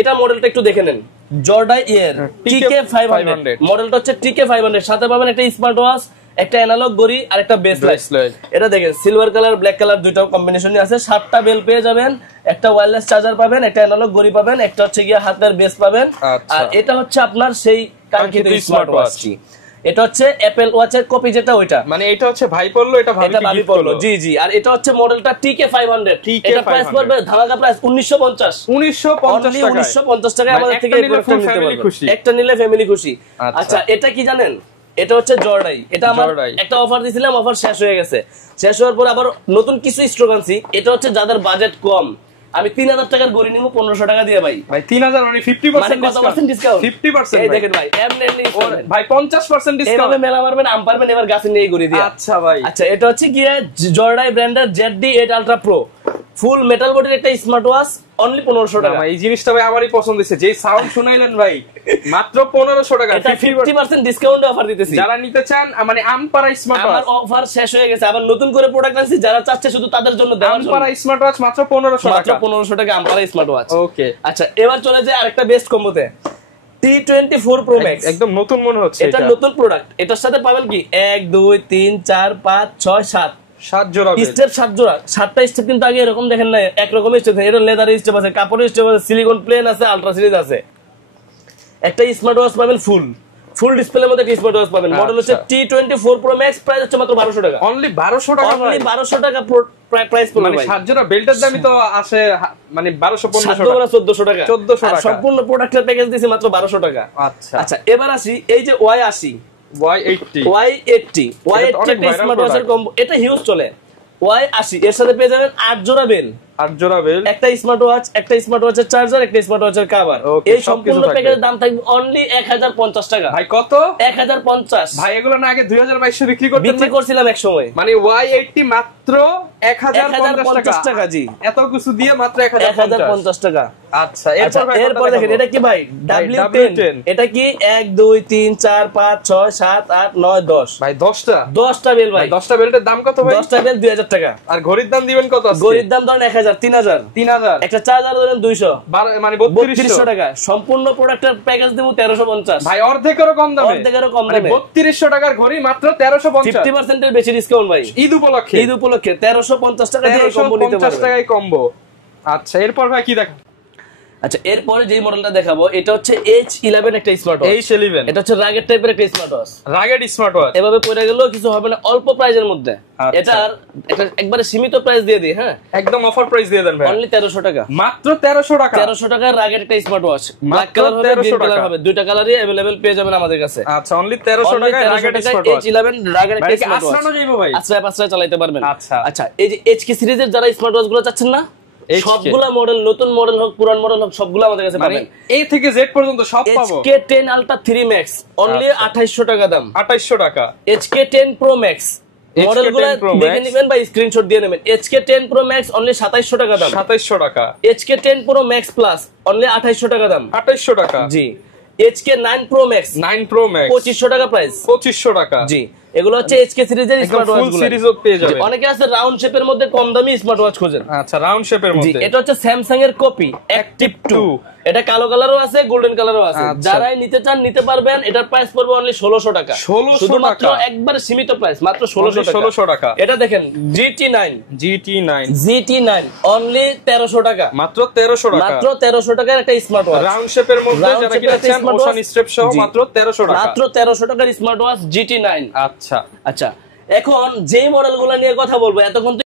এটা মডেলটা একটু দেখে নেন, জর্ডাই ইয়ার টিকে 500 মডেলটা হচ্ছে টিকে 500 সাথে পাবেন একটা স্মার্ট ওয়াচ, একটা অ্যানালগ ঘড়ি আর একটা ব্রেসলেট। এটা দেখেন সিলভার কালার ব্ল্যাক কালার দুইটা কম্বিনেশনই আছে। 7টা বেল পেয়ে যাবেন, একটা ওয়্যারলেস চার্জার পাবেন, একটা অ্যানালগ ঘড়ি পাবেন, একটা হচ্ছে গিয়ে হাতের বেস পাবেন। আর এটা হচ্ছে আপনার সেই কাঙ্ক্ষিত স্মার্ট ওয়াচটি। এটা হচ্ছে অ্যাপল ওয়াচের কপি যেটা ওইটা, মানে এটা হচ্ছে ভাই পড়লো, এটা ভাবি পড়লো। জি জি। আর এটা হচ্ছে মডেলটা টিকে 500। এটা প্রাইস পড়বে ধামাকা প্রাইস 1950 টাকায় আমাদের থেকে এই প্রোডাক্টটা নিতে পারবেন। একটা নিলে ফ্যামিলি খুশি। আচ্ছা এটা কি জানেন, এটা হচ্ছে জর্ডাই। এটা আমার একটা অফার দিছিলাম, অফার শেষ হয়ে গেছে। শেষ হওয়ার পর আবার নতুন কিছু স্টক আনছি। এটা হচ্ছে যাদের বাজেট কম, আমি 3000 টাকার ঘড়ি নিব 1500 টাকা দিয়ে ভাই। ভাই 3000 মানে 50% ডিসকাউন্ট। 50% এই দেখেন ভাই, এমনি ভাই 50% ডিসকাউন্ট। এভাবে মেলা মারবেন, আম পারবেন এবার গাছে নিয়ে ঘড়ি দিয়ে। আচ্ছা ভাই। আচ্ছা এটা হচ্ছে কি জর্ডাই ব্র্যান্ডের ZD8 আলট্রা প্রো ফুল মেটাল বডির একটা স্মার্ট ওয়াচ, অনলি 1500 টাকা। এই জিনিসটা ভাই আমারই পছন্দ হয়েছে, যে সাউন্ড শুনাইলেন ভাই, মাত্র 1500 টাকা। এটা 50% ডিসকাউন্ট অফার দিতেছি। যারা নিতে চান মানে আমপারা স্মার্ট ওয়াচ, আমার অফার শেষ হয়ে গেছে, আবার নতুন করে প্রোডাক্ট আনছি, যারা চাচ্ছে শুধু তাদের জন্য দেওয়ার জন্য। আমপারা স্মার্ট ওয়াচ মাত্র 1500 টাকা। মাত্র 1500 টাকা আমপারা স্মার্ট ওয়াচ। ওকে আচ্ছা এবার চলে যায় আরেকটা বেস্ট কম্বোতে, T24 Pro Max। একদম নতুন মনে হচ্ছে এটা নতুন প্রোডাক্ট। এটার সাথে পাবেন কি 1 2 3 4 5 6 7 জোড়া স্টেপ, 7 জোড়া। 7টা স্টেপ কিন্তু আগে এরকম দেখেন না, একরকমের স্টেপ। এটা লেদার স্টেপ আছে, কাপড়ের স্টেপ আছে, সিলিকন প্লেন আছে, আলট্রা সিরিজ আছে। একটা স্মার্ট ওয়াচ পাবেন ফুল ডিসপ্লের মধ্যে একটা স্মার্ট ওয়াচ পাবেন। মডেল হচ্ছে T24 Pro Max, প্রাইস হচ্ছে মাত্র 1200 টাকা। অনলি 1200 টাকা। অনলি 1200 টাকা প্রাইস পড়বে মানে ভাই। 7 জোড়া বেল্টের দামই তো আছে মানে 1200-1500 টাকা। 1400 টাকা। 1400 টাকা। সম্পূর্ণ প্রোডাক্টের প্যাকেজ দিয়েছি মাত্র 1200 টাকা। আচ্ছা আচ্ছা এবার আসি এই যে Y80 একটা স্মার্ট ওয়াচের কম্বো। এটা হিউজ চলে। Y80 এর সাথে পেয়ে যাবেন 8 জোড়া বেল, একটা স্মার্ট ওয়াচ, একটা স্মার্ট ওয়াচের চার্জার, একটা স্মার্ট ওয়াচের কভার। এই সম্পূর্ণ প্যাকেজের দাম থাকবে অনলি 1050 টাকা। ভাই কত? 1050। ভাই এগুলো না আগে 2200 বিক্রি করছিলাম এক সময়। মানে Y80 মাত্র 1050 টাকা। জি এত কিছু দিয়ে মাত্র 1050 টাকা। আচ্ছা এরপর দেখেন এটা কি ভাই, W10। এটা কি 1 2 3 4 5 6 7 8 9 10 ভাই 10টা বেল ভাই। 10টা বেল্টের দাম কত ভাই? 10টা বেল 2000 টাকা। আর ঘড়ির দাম দিবেন কত? ঘড়ির দাম ধরেন 1000 3000। একটা চার্জার ধরেন 200 মানে 3200 টাকা। সম্পূর্ণ প্রোডাক্টের প্যাকেজ দেব 1350। ভাই অর্ধেকেরও কম দামে। 3200 টাকার ঘড়ি মাত্র 1350। 50% এর বেশি ডিসকাউন্ট ভাই। ঈদ উপলক্ষে 1350 টাকা দিয়ে কম্বো নিতে পারবেন। 1350 টাকায় কম্বো। আচ্ছা এরপর ভাই কি দেখা? আচ্ছা এরপরে যে মডেলটা দেখাবো এটা হচ্ছে H11 একটা স্মার্ট ওয়াচ। H11 এটা হচ্ছে রাগেড টাইপের একটা smart watch. Rugged smart watch এভাবে পরে গেলেও কিছু হবে না, অল্প প্রাইজের মধ্যে। এটার একটা একবারে সীমিত প্রাইস দিয়ে দিই। হ্যাঁ একদম অফার প্রাইস দিয়ে দেন ভাই। অনলি 1300 টাকা। মাত্র 1300 টাকা। 1300 টাকার রাগেড একটা স্মার্ট ওয়াচ। ব্ল্যাক কালার হবে, গ্রিন কালার হবে, দুইটা কালারই अवेलेबल পেয়ে যাবেন আমাদের কাছে। আচ্ছা অনলি 1300 টাকায় rugged smart watch. H11 rugged একটা স্মার্ট ওয়াচ। আসরানো যাইবো ভাই। আশ্রয় চালাতে পারবেন। আচ্ছা এই যে HK সিরিজের যারা স্মার্ট ওয়াচ গুলো চাচ্ছেন না, সবগুলা মডেল, নতুন মডেল হোক পুরান মডেল হোক, সবগুলো আমাদের কাছে পাবেন। A থেকে Z পর্যন্ত সব পাবো। HK10 Ultra 3 Max অনলি 2800 টাকা দাম। 2800 টাকা। HK10 Pro Max মডেলগুলো দেখে নেবেন বা স্ক্রিনশট দিয়ে নেবেন। HK10 Pro Max অনলি 2700 টাকা দাম। 2700 টাকা। HK10 Pro Max Plus only 2800 টাকা দাম। 2800 টাকা। জি। HK9 Pro Max 2500 টাকা প্রাইস। 2500 টাকা। জি। এগুলো হচ্ছে HK সিরিজের স্মার্ট ওয়াচ গুলো। সিরিজও পেয়ে যাবেন। অনেকে আছে রাউন্ড শেপের মধ্যে কম দামি স্মার্ট ওয়াচ খোঁজেন। আচ্ছা রাউন্ড শেপের মধ্যে। এটা হচ্ছে স্যামসাং এর কপি Active 2। এটা কালো কালারও আছে, গোল্ডেন কালারও আছে। যারাই নিতে চান নিতে পারবেন। এটার প্রাইস পড়বে অনলি 1600 টাকা। শুধুমাত্র একবার সীমিত প্রাইস, মাত্র 1600 টাকা। এটা দেখেন GT9 অনলি 1300 টাকা। মাত্র 1300 টাকা। মাত্র 1300 টাকার একটা স্মার্ট ওয়াচ রাউন্ড শেপের মধ্যে, যারা কিনা চান ওশান স্ট্রেপ সহ মাত্র 1300 টাকা। মাত্র 1300 টাকার স্মার্ট ওয়াচ GT9। আচ্ছা এখন যেই মডেলগুলো নিয়ে কথা বলবো, এতক্ষণ